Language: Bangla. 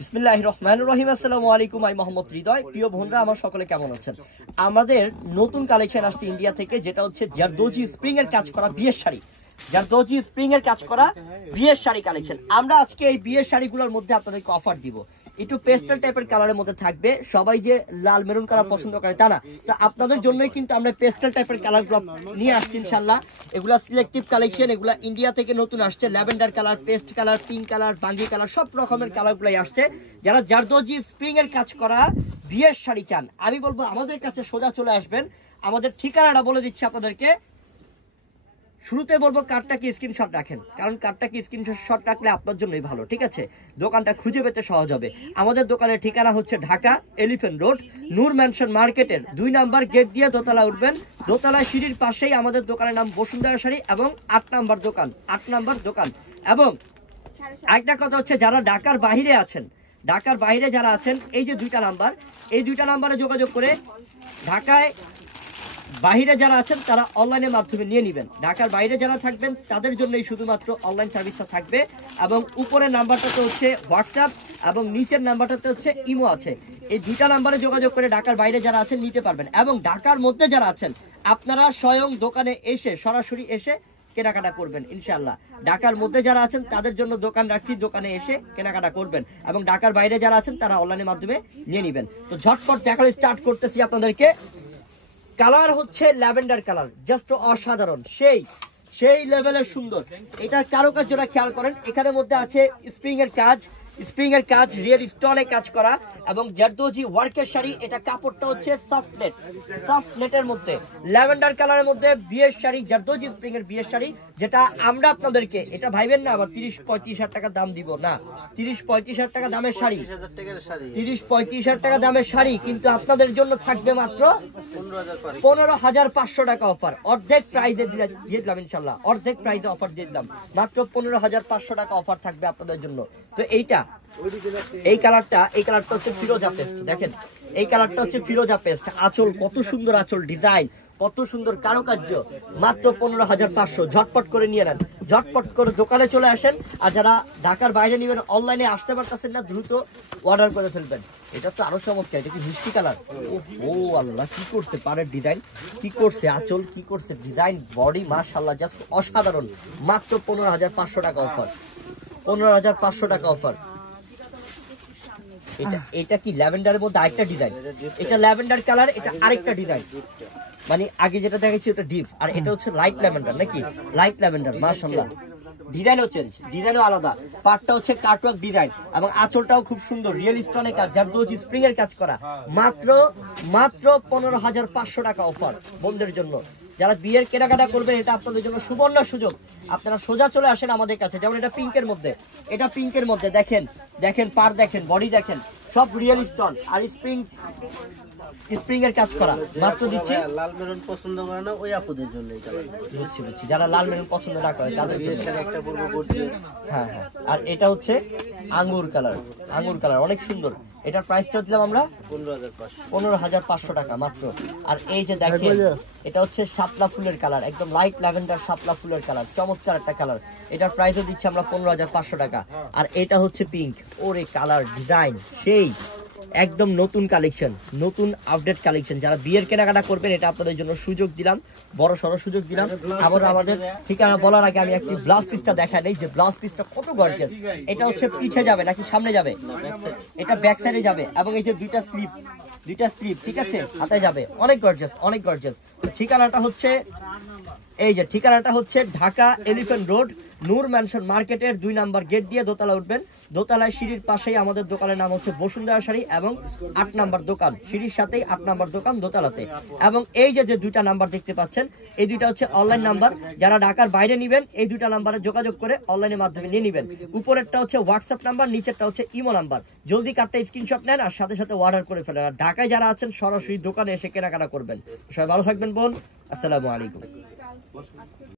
বিসমিল্লাহির রহমানির রহিম। আসসালামু আলাইকুম। আমি মোহাম্মদ হৃদয়। প্রিয় বোনরা আমার সকলে কেমন আছেন? আমাদের নতুন কালেকশন আসছে ইন্ডিয়া থেকে, যেটা হচ্ছে জারদোজি স্প্রিং এর কাজ করা বিয়ের শাড়ি। জারদোজি স্প্রিং এর কাজ করা বিয়ের শাড়ি কালেকশন। আমরা আজকে এই বিয়ের শাড়িগুলোর মধ্যে আপনাদেরকে অফার দিব। একটু পেস্টেল টাইপের কালারের মধ্যে থাকবে। সবাই যে লাল মেরুন কালার পছন্দ করে তা না, তো আপনাদের জন্যই কিন্তু আমরা পেস্টেল টাইপের কালারগুলো নিয়ে আসছি ইনশাল্লাহ। এগুলা সিলেক্টিভ কালেকশন, এগুলা ইন্ডিয়া থেকে নতুন আসছে। Lavender colour, paste colour, pink colour, বাঙ্গি কালার, সব রকমের কালারগুলাই আসছে। যারা জারদোজি স্প্রিং এর কাজ করা বিয়ের শাড়ি চান, আমি বলবো আমাদের কাছে সোজা চলে আসবেন। আমাদের ঠিকানাটা বলে দিচ্ছি আপনাদেরকে। শুরুতে বলবো কার্ডটাকে স্ক্রিনশট রাখেন, কারণ কার্ডটাকে স্ক্রিনশট রাখলে আপনার জন্যই ভালো, ঠিক আছে? দোকানটা খুঁজে পেতে সহজ হবে। আমাদের দোকানের ঠিকানা হচ্ছে ঢাকা এলিফ্যান্ট রোড, নূর ম্যানশন মার্কেটের 2 নাম্বার গেট দিয়ে দোতলা উঠবেন। দোতলা সিঁড়ির পাশেই আমাদের দোকানের নাম বসুন্ধরা শাড়ি এবং 8 নাম্বার দোকান, 8 নাম্বার দোকান। এবং আরেকটা কথা হচ্ছে, যারা ঢাকার বাইরে আছেন, ঢাকার বাইরে যারা আছেন, এই যে 2টা নাম্বার, এই 2টা নাম্বারে যোগাযোগ করে ঢাকায় বাইরে যারা আছেন তারা অনলাইনের মাধ্যমে নিয়ে নেবেন। ঢাকার বাইরে যারা থাকবেন তাদের জন্যই শুধুমাত্র অনলাইন সার্ভিসটা থাকবে। এবং উপরের নাম্বারটাতে হচ্ছে হোয়াটসঅ্যাপ এবং নিচের নাম্বারটাতে হচ্ছে ইমো আছে। এই 2টা নাম্বারে যোগাযোগ করে ঢাকার বাইরে যারা আছেন নিতে পারবেন। এবং ঢাকার মধ্যে যারা আছেন আপনারা স্বয়ং দোকানে এসে সরাসরি এসে কেনাকাটা করবেন ইনশাল্লাহ। ঢাকার মধ্যে যারা আছেন তাদের জন্য দোকান রাখছি, দোকানে এসে কেনাকাটা করবেন। এবং ঢাকার বাইরে যারা আছেন তারা অনলাইনের মাধ্যমে নিয়ে নেবেন। তো ঝটপট দেখানো স্টার্ট করতেছি আপনাদেরকে। কালার হচ্ছে ল্যাভেন্ডার কালার, জাস্ট অসাধারণ, সেই লেভেলের সুন্দর। এটার কারুকার্যটা খেয়াল করেন, এখানের মধ্যে আছে স্প্রিং এর কাজ রিয়েল স্টোনে কাজ করা এবং জারদোজি ওয়ার্কের শাড়ি। এটা কাপড়টা হচ্ছে সফট নেটের মধ্যে ল্যাভেন্ডার কালারের মধ্যে বিয়ের শাড়ি, জারদোজি স্প্রিং এর বিয়ের শাড়ি, যেটা আমরা আপনাদেরকে, এটা ভাইবেন না আবার 30-35 হাজার টাকা দাম দিব না। 30-35 হাজার টাকা দামের শাড়ি, 30-35 হাজার টাকা দামের শাড়ি কিন্তু আপনাদের জন্য থাকবে মাত্র 15,500 টাকা অফার। অর্ধেক প্রাইজে দিয়ে দিলাম ইনশাল্লাহ, অর্ধেক প্রাইজে অফার দিয়ে দিলাম। মাত্র 15,500 টাকা অফার থাকবে আপনাদের জন্য। তো এই কালারটা হচ্ছে ফিরোজা পেস্ট। দেখেন এই কালারটা হচ্ছে ফিরোজা পেস্ট। আঁচল কত সুন্দর, আঁচল ডিজাইন কত সুন্দর, কারুকার্য। মাত্র 15,500। ঝটপট করে নিয়ে নেন, ঝটপট করে দোকানে চলে আসেন। আর যারা ঢাকার বাইরে নেবেন, অনলাইনে আসতে পারতেছেন না, দ্রুত অর্ডার করে ফেলবেন। এটা তো আরো চমৎকার, এটা কি মিষ্টি কালার। ও আল্লাহ, কি করছে পাড়ের ডিজাইন, কি করছে আঁচল, কি করছে ডিজাইন, বডি, মাশাআল্লাহ, জাস্ট অসাধারণ। মাত্র 15,500 টাকা অফার, 15,500 টাকা অফার। এটা কি ল্যাভেন্ডারের মধ্যে আরেকটা ডিজাইন, এটা ল্যাভেন্ডার কালার, এটা আরেকটা ডিজাইন। মানে আগে যেটা দেখেছি ওটা ডিপ, আর এটা হচ্ছে লাইট ল্যাভেন্ডার, নাকি লাইট ল্যাভেন্ডার। মাশাআল্লাহ, ডিজাইনও চেঞ্জ, ডিজাইনও আলাদা। পাটটা হচ্ছে কাটওয়ার্ক ডিজাইন এবং আঁচলটাও খুব সুন্দর, রিয়েল স্টোনের কাজ, জারদোজি স্প্রিং এর কাজ করা। মাত্র 15,500 টাকা অফার বোনদের জন্য। যারা বিয়ের কেনাকাটা করবেন, এটা আপনাদের জন্য সুবর্ণ সুযোগ। আপনারা সোজা চলে আসেন আমাদের কাছে। যেমন এটা পিঙ্কের মধ্যে, এটা পিঙ্কের মধ্যে দেখেন পার দেখেন, বডি দেখেন, সব রিয়েল স্টোন আর স্প্রিং এর কাজ করা। মাত্র দিচ্ছি, লাল মেরুন পছন্দ করে না ওই আপুদের জন্য এটা বুঝছি, যারা লাল মেরুন পছন্দ না করে তাদের জন্য একটা বলবো করছি। হ্যাঁ। আর এটা হচ্ছে আঙ্গুর কালার, অনেক সুন্দর। এটার প্রাইসটা দিলাম আমরা 15,500 টাকা মাত্র। আর এই যে দেখেন, এটা হচ্ছে শাপলা ফুলের কালার, একদম লাইট ল্যাভেন্ডার শাপলা ফুলের কালার, চমৎকার একটা কালার। এটার প্রাইসও দিচ্ছি আমরা 15,500 টাকা। আর এটা হচ্ছে পিঙ্ক, ওরে কালার ডিজাইন সেই, একদম নতুন কালেকশন, নতুন আপডেট কালেকশন। যারা বিয়ের কেনাকাটা করবেন, এটা আপনাদের জন্য সুযোগ দিলাম, বড় সড়ো সুযোগ দিলাম। আবার আমাদের ঠিকানা বলার আগে আমি একটি ব্লাউজ পিসটা দেখাই নেই, যে ব্লাউজ পিসটা কত গর্জিয়াস। এটা হচ্ছে পিঠে যাবে নাকি সামনে যাবে? এটা ব্যাক সাইডে যাবে। এবং এই যে দুইটা স্লিপ, ঠিক আছে, হাতে যাবে, অনেক গর্জিয়াস। ঠিকানাটা হচ্ছে ঢাকা এলিফ্যান্ট রোড, নূর ম্যানশন মার্কেটের 2 নাম্বার গেট দিয়ে দোতলা উঠবেন। দোতলায় সিঁড়ির পাশেই আমাদের দোকানের নাম হচ্ছে বসুন্ধরা শাড়ি এবং 8 নাম্বার দোকান, সিঁড়ির সাথেই 8 নাম্বার দোকান দোতলাতে। এবং এই যে 2টা নাম্বার দেখতে পাচ্ছেন, এই 2টা হচ্ছে অনলাইন নাম্বার। যারা ঢাকার বাইরে নেবেন, এই 2টা নাম্বারে যোগাযোগ করে অনলাইনের মাধ্যমে নিয়ে নেবেন। উপরেরটা হচ্ছে হোয়াটসঅ্যাপ নাম্বার, নিচেরটা হচ্ছে ইমো নাম্বার। জলদি কার্ডটা স্ক্রিনশট নেন আর সাথে সাথে অর্ডার করে ফেলেন। আর ঢাকায় যারা আছেন সরাসরি দোকানে এসে কেনাকাটা করবেন। সবাই ভালো থাকবেন বোন। আসসালামু আলাইকুম।